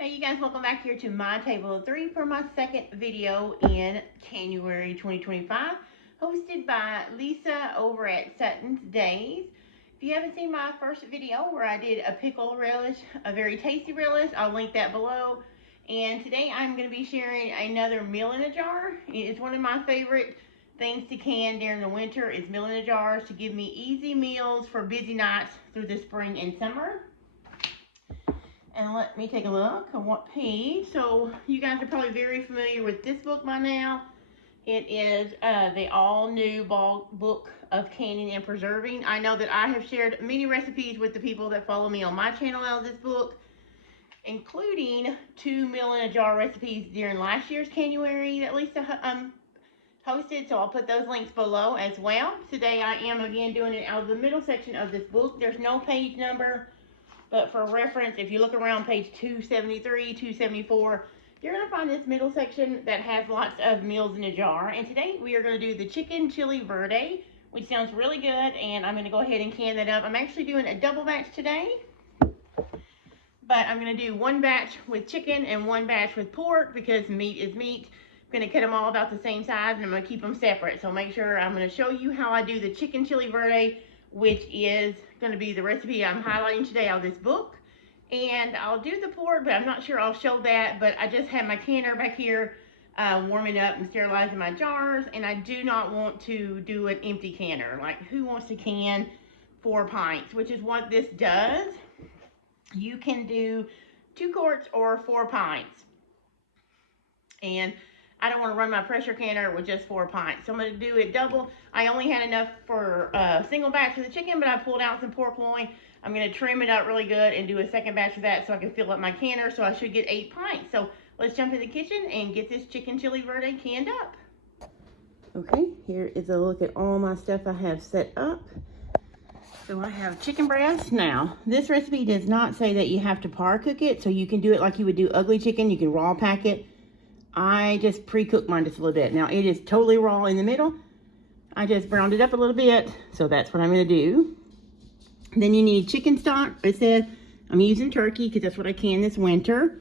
Hey you guys, welcome back here to my table of three for my second video in January 2025, hosted by Lisa over at Sutton's Daze. If you haven't seen my first video where I did a pickle relish, a very tasty relish, I'll link that below. And today I'm going to be sharing another meal in a jar. It's one of my favorite things to can during the winter is meal in a jars to give me easy meals for busy nights through the spring and summer. And let me take a look on what page. So you guys are probably very familiar with this book by now. It is the all new book of canning and preserving. I know that I have shared many recipes with the people that follow me on my channel out of this book, including 2 meal in a jar recipes during last year's January that Lisa hosted. So I'll put those links below as well. Today I am again doing it out of the middle section of this book. There's no page number. But for reference, if you look around page 273, 274, you're going to find this middle section that has lots of meals in a jar. And today we are going to do the chicken chili verde, which sounds really good. And I'm going to go ahead and can that up. I'm actually doing a double batch today. But I'm going to do one batch with chicken and one batch with pork because meat is meat. I'm going to cut them all about the same size and I'm going to keep them separate. So make sure I'm going to show you how I do the chicken chili verde, which is going to be the recipe I'm highlighting today out of this book. And I'll do the pork, but I'm not sure I'll show that. But I just have my canner back here warming up and sterilizing my jars. And I do not want to do an empty canner. Like, who wants to can 4 pints, which is what this does. You can do 2 quarts or 4 pints. And I don't want to run my pressure canner with just 4 pints. So I'm going to do it double. I only had enough for a single batch of the chicken, but I pulled out some pork loin. I'm going to trim it up really good and do a second batch of that so I can fill up my canner. So I should get 8 pints. So let's jump in the kitchen and get this chicken chili verde canned up. Okay, here is a look at all my stuff I have set up. So I have chicken breast. Now, this recipe does not say that you have to par cook it. So you can do it like you would do ugly chicken. You can raw pack it. I just pre-cooked mine just a little bit. Now, it is totally raw in the middle. I just browned it up a little bit. So that's what I'm going to do. Then you need chicken stock. It said I'm using turkey because that's what I can this winter.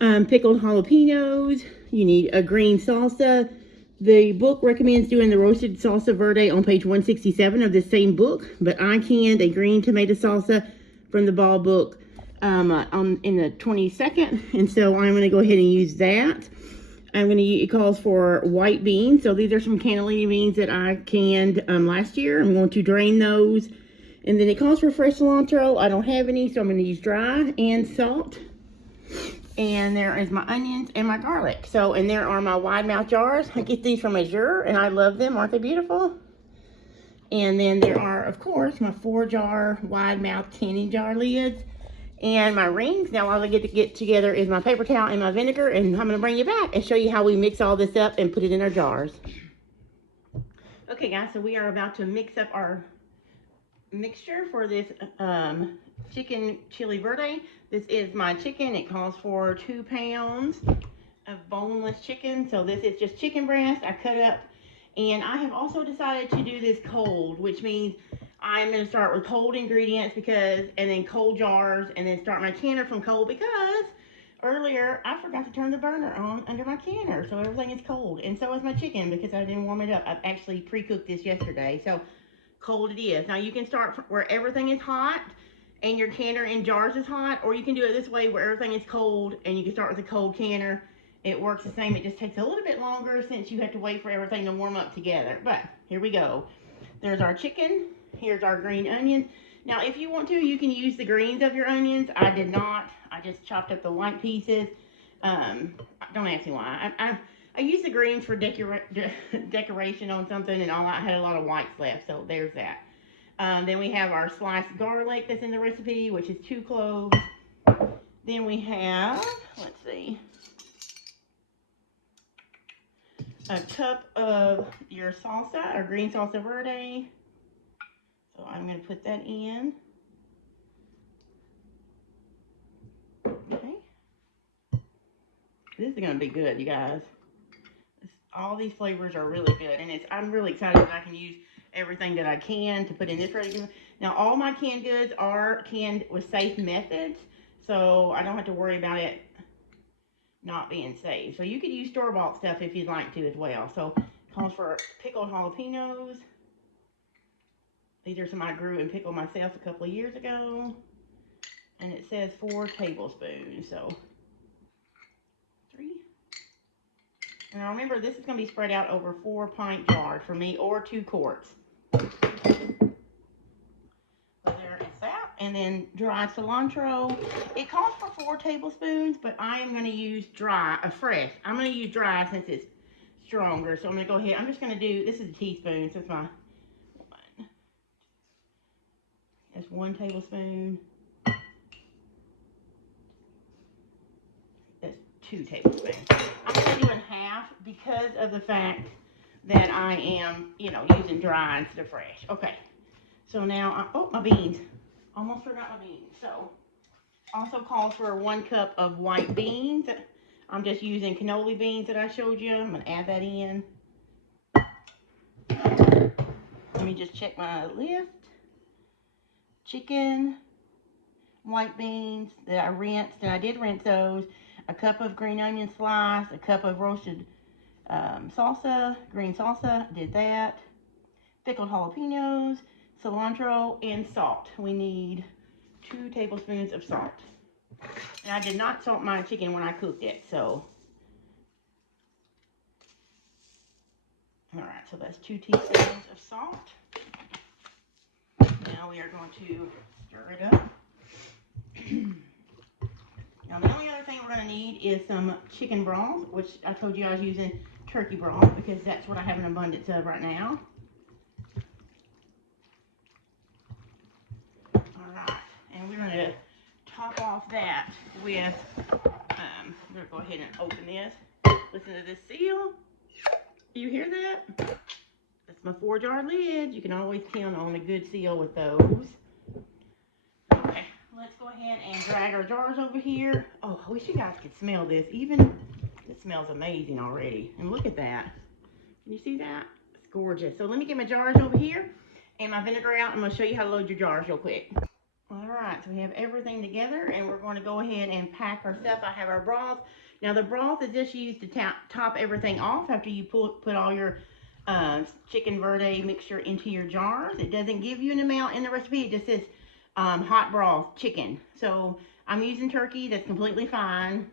Pickled jalapenos. You need a green salsa. The book recommends doing the roasted salsa verde on page 167 of this same book. But I canned a green tomato salsa from the ball book in the 22nd. And so I'm going to go ahead and use that. It calls for white beans. So these are some cannellini beans that I canned last year. I'm going to drain those. And then it calls for fresh cilantro. I don't have any, so I'm going to use dry and salt. And there is my onions and my garlic. So, and there are my wide mouth jars. I get these from Azure, and I love them. Aren't they beautiful? And then there are, of course, my 4-jar wide mouth canning jar lids. And my rings. Now all I get together is my paper towel and my vinegar, and I'm going to bring you back and show you how we mix all this up and put it in our jars. Okay guys, so we are about to mix up our mixture for this chicken chili verde. This is my chicken. It calls for 2 pounds of boneless chicken. So this is just chicken breast I cut up. And I have also decided to do this cold, which means I'm going to start with cold ingredients and then cold jars, and then start my canner from cold because earlier I forgot to turn the burner on under my canner. So everything is cold. And so is my chicken because I didn't warm it up. I actually pre-cooked this yesterday. So cold it is. Now you can start where everything is hot and your canner in jars is hot, or you can do it this way where everything is cold and you can start with a cold canner. It works the same. It just takes a little bit longer since you have to wait for everything to warm up together. But here we go. There's our chicken. Here's our green onions. Now, if you want to, you can use the greens of your onions. I did not. I just chopped up the white pieces. Don't ask me why. I used the greens for decoration on something, and I had a lot of whites left, so there's that. Then we have our sliced garlic that's in the recipe, which is 2 cloves. Then we have, let's see, a cup of your salsa, or green salsa verde. So I'm going to put that in. Okay. This is going to be good, you guys. All these flavors are really good, and I'm really excited that I can use everything that I can to put in this ready. Now, all my canned goods are canned with safe methods. so I don't have to worry about it not being safe. So you could use store-bought stuff if you'd like to as well. So calls for pickled jalapenos. These are some I grew and pickled myself a couple of years ago. And it says 4 tablespoons. So 3. And now remember, this is going to be spread out over 4 pint jars for me, or 2 quarts. So there is that. And then dry cilantro. It calls for 4 tablespoons, but I am going to use fresh. I'm going to use dry since it's stronger. So I'm going to go ahead. I'm just going to do, this is a teaspoon, so it's my 1. That's 1 tablespoon. That's 2 tablespoons. I'm going to do in half because of the fact that I am, using dry instead of fresh. Okay. So now, my beans. Almost forgot my beans. So, also calls for 1 cup of white beans. I'm just using cannoli beans that I showed you. I'm going to add that in. Let me just check my list. Chicken, white beans that I rinsed, and I did rinse those. A cup of green onion slice, a cup of roasted salsa, green salsa, did that. Pickled jalapenos, cilantro, and salt. We need 2 tablespoons of salt. And I did not salt my chicken when I cooked it, so. Alright, so that's 2 teaspoons of salt. Now we are going to stir it up. Now the only other thing we're going to need is some chicken broth, which I told you I was using turkey broth because that's what I have an abundance of right now. Alright, and we're going to top off that with, I'm going to go ahead and open this. Listen to this seal. You hear that? That's my 4-jar lid. You can always count on a good seal with those. Okay, let's go ahead and drag our jars over here. Oh, I wish you guys could smell this. Even, this smells amazing already. And look at that. Can you see that? It's gorgeous. So let me get my jars over here and my vinegar out. I'm going to show you how to load your jars real quick. Alright, so we have everything together and we're going to go ahead and pack our stuff. I have our broth. Now the broth is just used to top everything off after you put all your chicken Verde mixture into your jars. It doesn't give you an amount in the recipe. It just says hot broth chicken. So I'm using turkey. That's completely fine.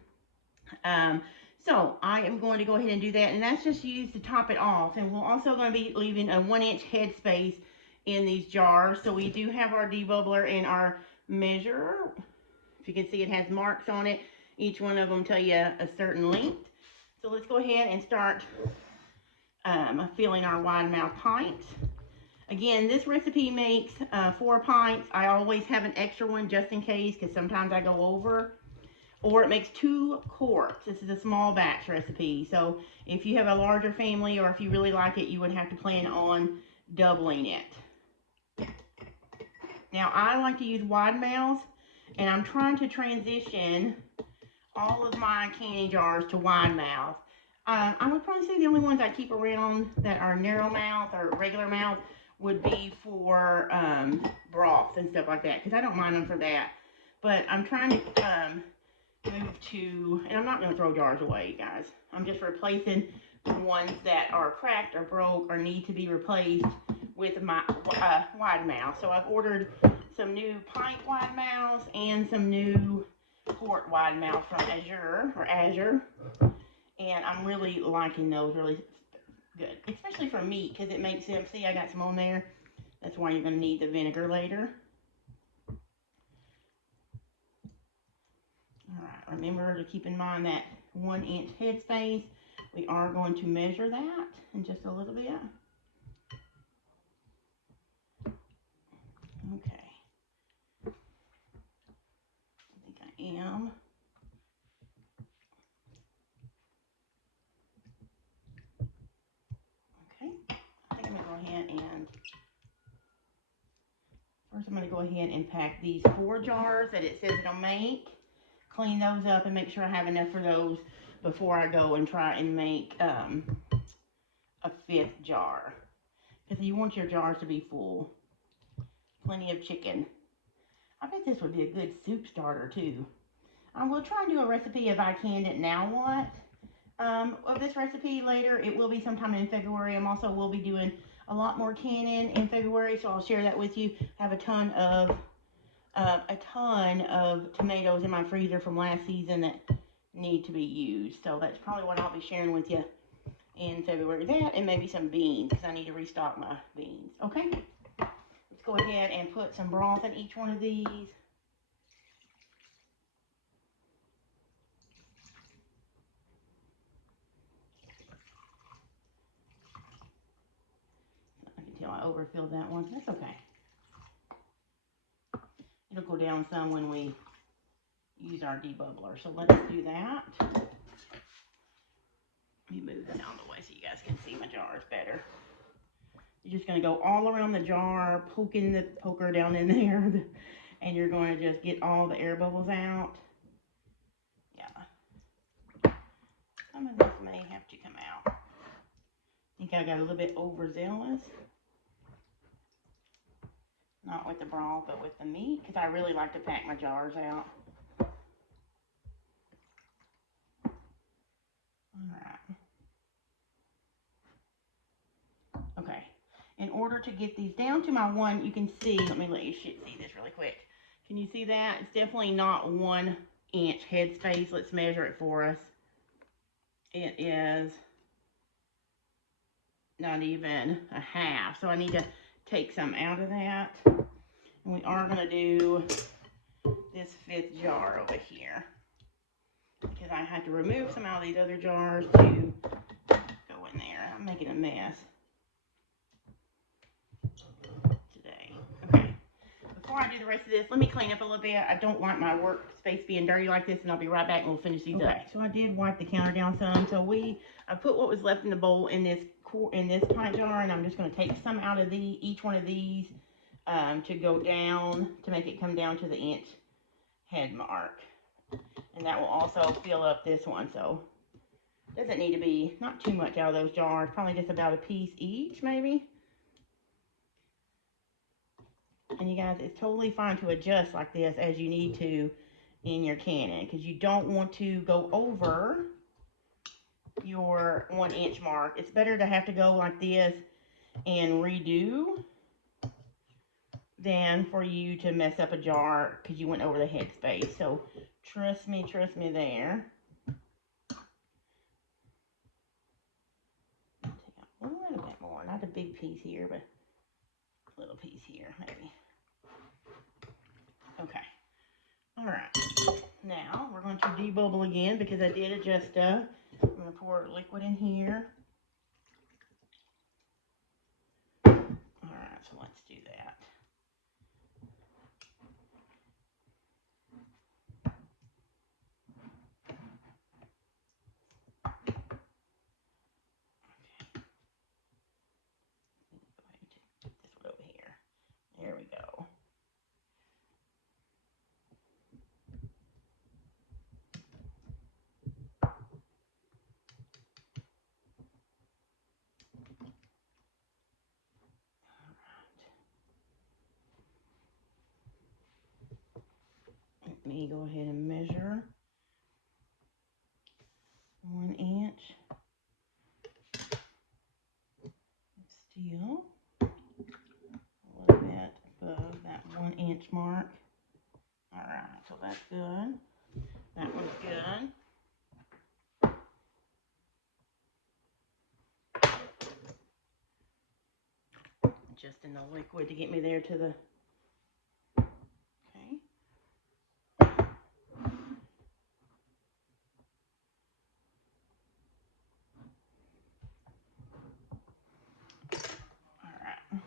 So I am going to go ahead and do that, and that's just used to top it off. And we're also going to be leaving a 1-inch head space in these jars. So we do have our debubbler and our measurer. If you can see, it has marks on it. Each one of them tell you a certain length. So let's go ahead and start filling our wide mouth pints. Again, this recipe makes 4 pints. I always have an extra one just in case because sometimes I go over. Or it makes 2 quarts. This is a small batch recipe. So if you have a larger family or if you really like it, you would have to plan on doubling it. Now I like to use wide mouths, and I'm trying to transition all of my candy jars to wide mouth. I would probably say the only ones I keep around that are narrow mouth or regular mouth would be for broths and stuff like that, because I don't mind them for that. But I'm trying to move to, and I'm not going to throw jars away, guys. I'm just replacing the ones that are cracked or broke or need to be replaced with my wide mouth. So I've ordered some new pint wide mouths and some new quart wide mouth from Azure. And I'm really liking those, really good. Especially for meat, because it makes them, see I got some on there. That's why you're going to need the vinegar later. Alright, remember to keep in mind that 1-inch headspace. We are going to measure that in just a little bit. Okay. I think I am. Okay. I think I'm going to go ahead and first I'm going to go ahead and pack these 4 jars that it says it'll make. Clean those up and make sure I have enough for those before I go and try and make a 5th jar. Because you want your jars to be full. Plenty of chicken. I bet this would be a good soup starter too. I will try and do a recipe if I canned it now what of this recipe later. It will be sometime in February. I'm also will be doing a lot more canning in February, so I'll share that with you. I have a ton of tomatoes in my freezer from last season that need to be used. So that's probably what I'll be sharing with you in February. That and maybe some beans, because I need to restock my beans. Okay, let's go ahead and put some broth in each one of these. I can tell I overfilled that one. That's okay. It'll go down some when we use our debubbler. So let's do that. Let me move this out of the way so you guys can see my jars better. You're just going to go all around the jar, poking the poker down in there, and you're going to just get all the air bubbles out. Yeah. Some of this may have to come out. I think I got a little bit overzealous. Not with the broth, but with the meat, because I really like to pack my jars out. Alright. Okay. In order to get these down to my one, you can see, let me let you see this really quick. Can you see that? It's definitely not 1 inch headspace. Let's measure it for us. It is not even a half. So I need to take some out of that. And we are going to do this 5th jar over here, because I had to remove some out of these other jars to go in there. I'm making a mess today. Okay. Before I do the rest of this, let me clean up a little bit. I don't like my workspace being dirty like this, and I'll be right back and we'll finish these up. So I did wipe the counter down some. So I put what was left in the bowl in this pint jar, and I'm just going to take some out of each one of these to go down, to make it come down to the inch head mark. And that will also fill up this one. So doesn't need to be not too much out of those jars, probably just about a piece each maybe. And you guys, it's totally fine to adjust like this as you need to in your canning, because you don't want to go over your 1 inch mark. It's better to have to go like this and redo than for you to mess up a jar because you went over the headspace. So trust me there. Take out a little bit more, not a big piece here, but a little piece here maybe. Okay. All right. Now we're going to debubble again, because I did adjust stuff. I'm going to pour liquid in here. All right, so let's do that. There we go. Let me go ahead and measure 1 inch. Still a little bit above that 1 inch mark. All right, so that's good. That one's good. Just in the liquid to get me there to the, okay. All right.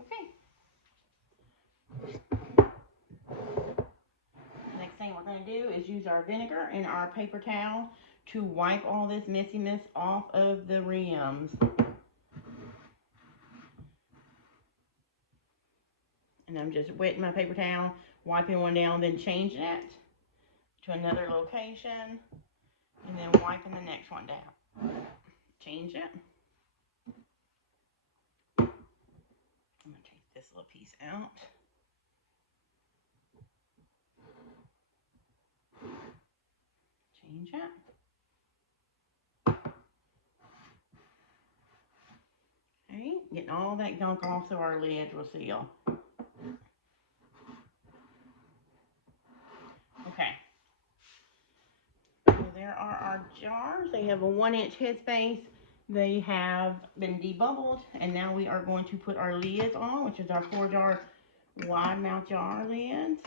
Okay. Next thing we're going to do is use our vinegar and our paper towel to wipe all this messiness off of the rims. And I'm just wetting my paper towel, wiping one down, then changing it to another location, and then wiping the next one down. Change it. I'm going to take this little piece out. chat. Okay, getting all that gunk off so our lids will seal. Okay. So there are our jars. They have a 1-inch headspace. They have been debubbled, and now we are going to put our lids on, which is our 4-jar wide mouth jar lids.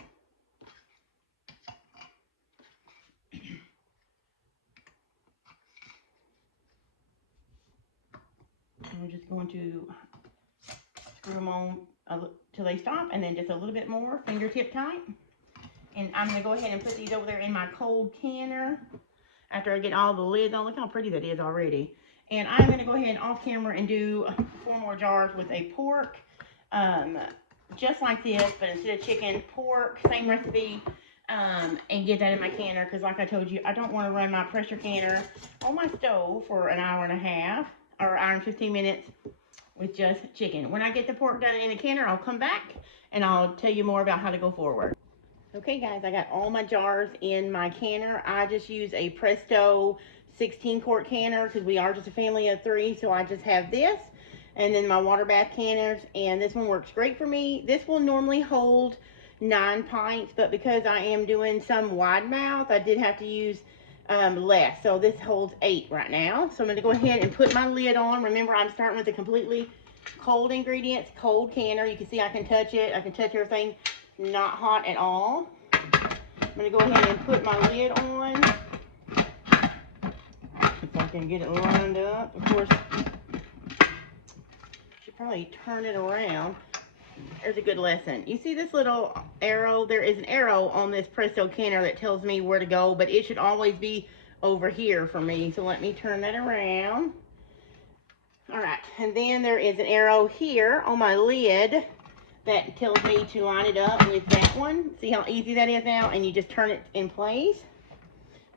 And we're just going to screw them on till they stop, and then just a little bit more, fingertip tight. And I'm going to go ahead and put these over there in my cold canner after I get all the lids on. Look how pretty that is already. And I'm going to go ahead off camera and do 4 more jars with a pork, just like this, but instead of chicken, pork, same recipe, and get that in my canner, because like I told you, I don't want to run my pressure canner on my stove for an hour and a half, or an hour and 15 minutes with just chicken. When I get the pork done in the canner, I'll come back and I'll tell you more about how to go forward. Okay guys, I got all my jars in my canner. I just use a Presto 16-quart canner because we are just a family of 3, so I just have this. And then my water bath canners, and this one works great for me. This will normally hold 9 pints, but because I am doing some wide mouth, I did have to use less. So this holds 8 right now. So I'm gonna go ahead and put my lid on. Remember, I'm starting with a completely cold ingredients, cold canner. You can see I can touch it. I can touch everything. Not hot at all. I'm going to go ahead and put my lid on. If I can get it lined up. Of course, should probably turn it around. There's a good lesson. You see this little arrow? There is an arrow on this Presto canner that tells me where to go, but it should always be over here for me. So let me turn that around. All right, and then there is an arrow here on my lid that tells me to line it up with that one. See how easy that is now? And you just turn it in place.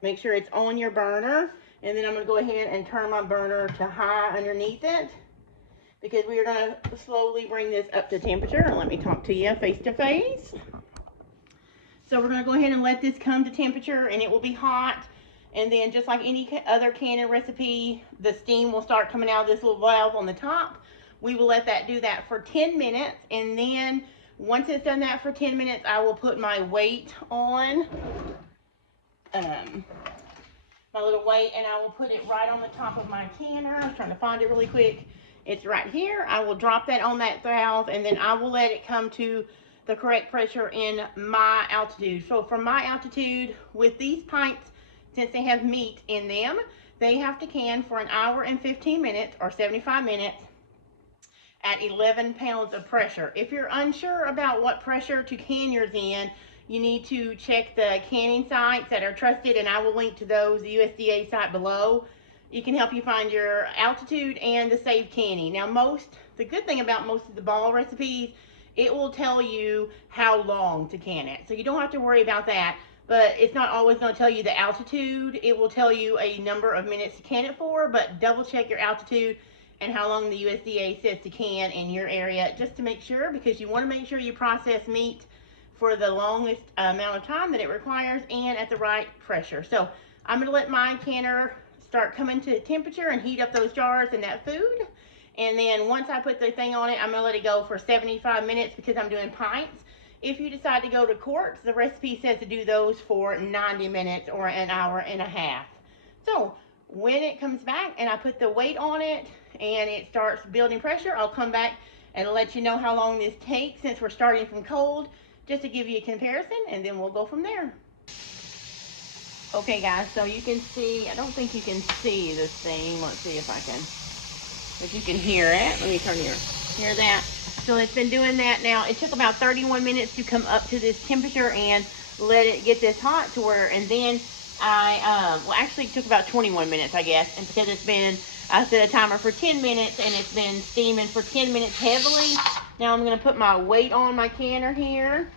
Make sure it's on your burner. And then I'm going to go ahead and turn my burner to high underneath it, because we are going to slowly bring this up to temperature. And let me talk to you face to face. So we're going to go ahead and let this come to temperature, and it will be hot. And then just like any other canner recipe, the steam will start coming out of this little valve on the top. We will let that do that for 10 minutes, and then once it's done that for 10 minutes, I will put my weight on, my little weight, and I will put it right on the top of my canner. I was trying to find it really quick. It's right here. I will drop that on that valve, and then I will let it come to the correct pressure in my altitude. So from my altitude, with these pints, since they have meat in them, they have to can for an hour and 15 minutes or 75 minutes. At 11 pounds of pressure. If you're unsure about what pressure to can yours in, you need to check the canning sites that are trusted, and I will link to those, the USDA site below. It can help you find your altitude and the saved canning. Now the good thing about most of the ball recipes, it will tell you how long to can it. So you don't have to worry about that, but it's not always going to tell you the altitude. It will tell you a number of minutes to can it for, but double check your altitude and how long the USDA says to can in your area, just to make sure, because you want to make sure you process meat for the longest amount of time that it requires and at the right pressure. So I'm going to let my canner start coming to temperature and heat up those jars and that food. And then once I put the thing on it, I'm going to let it go for 75 minutes because I'm doing pints. If you decide to go to quarts, the recipe says to do those for 90 minutes or an hour and a half. So when it comes back and I put the weight on it and it starts building pressure, I'll come back and let you know how long this takes, since we're starting from cold, just to give you a comparison, and then we'll go from there. Okay guys, so you can see, I don't think you can see this thing. Let's see if I can, if you can hear it. Let me turn here. Hear that? So it's been doing that now. It took about 31 minutes to come up to this temperature and let it get this hot to where, and then well, actually it took about 21 minutes, I guess, and because it's been, I set a timer for 10 minutes, and it's been steaming for 10 minutes heavily. Now I'm going to put my weight on my canner here,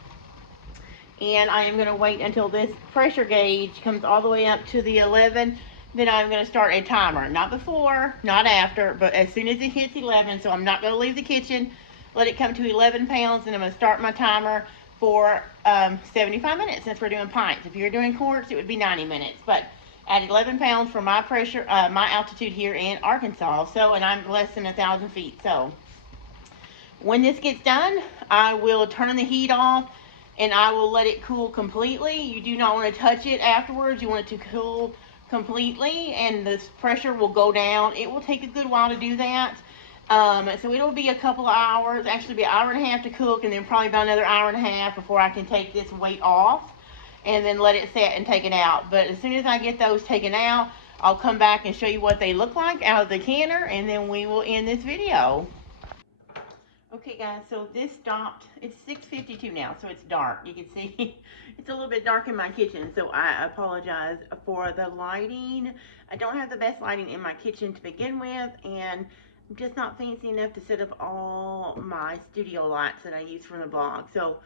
and I am going to wait until this pressure gauge comes all the way up to the 11. Then I'm going to start a timer, not before, not after, but as soon as it hits 11. So I'm not going to leave the kitchen, let it come to 11 pounds, and I'm going to start my timer for 75 minutes, since we're doing pints. If you're doing quarts, it would be 90 minutes. But at 11 pounds for my pressure, my altitude here in Arkansas. So, and I'm less than 1,000 feet. So, when this gets done, I will turn the heat off and I will let it cool completely. You do not want to touch it afterwards. You want it to cool completely and the pressure will go down. It will take a good while to do that. So it'll be a couple of hours, actually be an hour and a half to cook, and then probably about another hour and a half before I can take this weight off and then let it set and take it out. But as soon as I get those taken out, I'll come back and show you what they look like out of the canner, and then we will end this video. Okay guys, so this stopped. It's 6:52 now, so it's dark. You can see it's a little bit dark in my kitchen, so I apologize for the lighting. I don't have the best lighting in my kitchen to begin with, and I'm just not fancy enough to set up all my studio lights that I use from the blog. So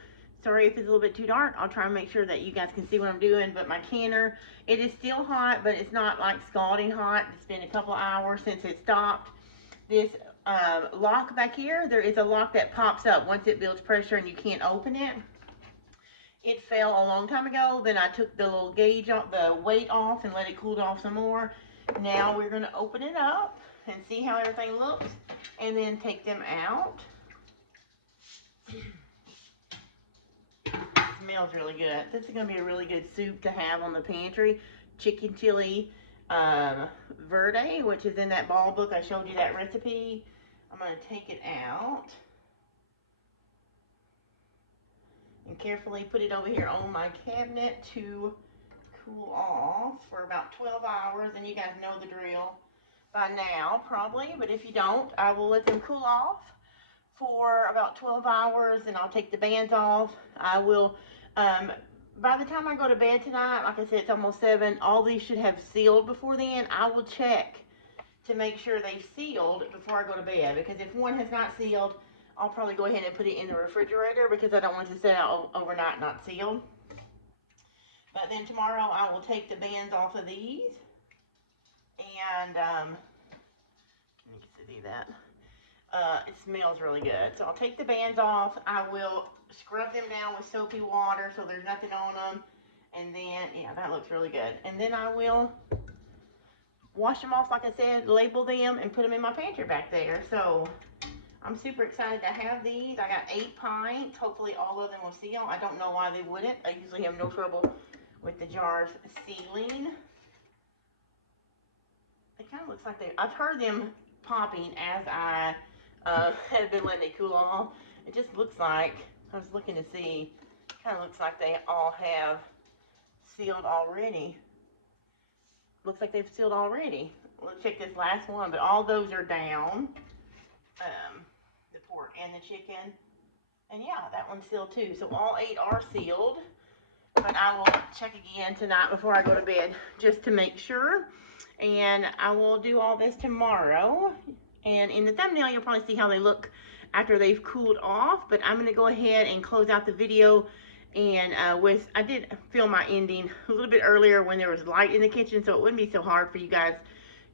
sorry if it's a little bit too dark. I'll try and make sure that you guys can see what I'm doing. But my canner, it is still hot, but it's not like scalding hot. It's been a couple hours since it stopped. This lock back here, there is a lock that pops up once it builds pressure and you can't open it. It fell a long time ago. Then I took the little gauge off, the weight off, and let it cool off some more. Now we're going to open it up and see how everything looks and then take them out. Smells really good. This is going to be a really good soup to have on the pantry. Chicken chili Verde, which is in that ball book. I showed you that recipe. I'm going to take it out and carefully put it over here on my cabinet to cool off for about 12 hours. And you guys know the drill by now probably, but if you don't, I will let them cool off for about 12 hours and I'll take the bands off. I will by the time I go to bed tonight, like I said, it's almost 7, all these should have sealed before then. I will check to make sure they've sealed before I go to bed, because if one has not sealed, I'll probably go ahead and put it in the refrigerator because I don't want it to sit out overnight not sealed. But then tomorrow I will take the bands off of these, and you can see that. It smells really good. So I'll take the bands off. I will scrub them down with soapy water so there's nothing on them. And then, yeah, that looks really good. And then I will wash them off, like I said, label them, and put them in my pantry back there. So I'm super excited to have these. I got 8 pints. Hopefully all of them will seal. I don't know why they wouldn't. I usually have no trouble with the jars sealing. It kind of looks like I've heard them popping as I have been letting it cool off. It just looks like, I was looking to see, kind of looks like they all have sealed already. Looks like they've sealed already. Let's check this last one, but all those are down. The pork and the chicken. And yeah, that one's sealed too. So all 8 are sealed. But I will check again tonight before I go to bed just to make sure. And I will do all this tomorrow. And in the thumbnail, you'll probably see how they look after they've cooled off. But I'm going to go ahead and close out the video. And I did film my ending a little bit earlier when there was light in the kitchen, so it wouldn't be so hard for you guys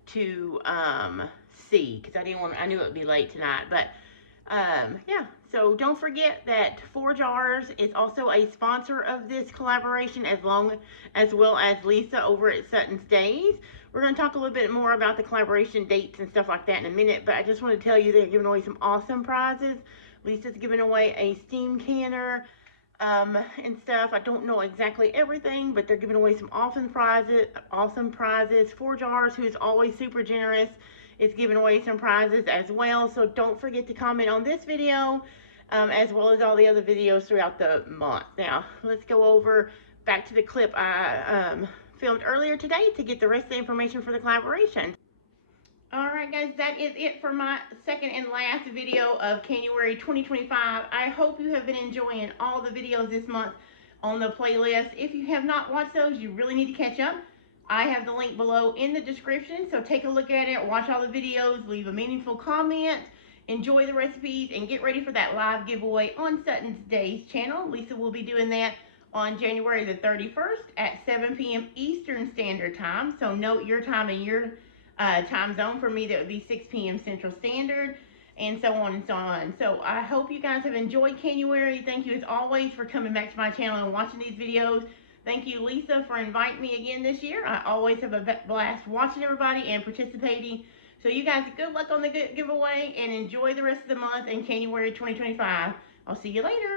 to see, because I knew it would be late tonight. But yeah, so don't forget that 4 Jars is also a sponsor of this collaboration, as well as Lisa over at Sutton's Daze. We're going to talk a little bit more about the collaboration dates and stuff like that in a minute, but I just want to tell you they're giving away some awesome prizes. Lisa's giving away a steam canner and stuff. I don't know exactly everything, but they're giving away some awesome prizes. 4 Jars, who is always super generous, is giving away some prizes as well. So don't forget to comment on this video, as well as all the other videos throughout the month. Now, let's go over back to the clip I filmed earlier today to get the rest of the information for the collaboration. Alright guys, that is it for my second and last video of January 2025. I hope you have been enjoying all the videos this month on the playlist. If you have not watched those, you really need to catch up. I have the link below in the description, so take a look at it, watch all the videos, leave a meaningful comment, enjoy the recipes, and get ready for that live giveaway on Sutton's Daze channel. Lisa will be doing that on January the 31st at 7 p.m. Eastern Standard Time. So note your time and your time zone. For me, that would be 6 p.m. Central Standard, and so on and so on. So I hope you guys have enjoyed January. Thank you as always for coming back to my channel and watching these videos. Thank you, Lisa, for inviting me again this year. I always have a blast watching everybody and participating. So you guys, good luck on the giveaway and enjoy the rest of the month in January 2025. I'll see you later.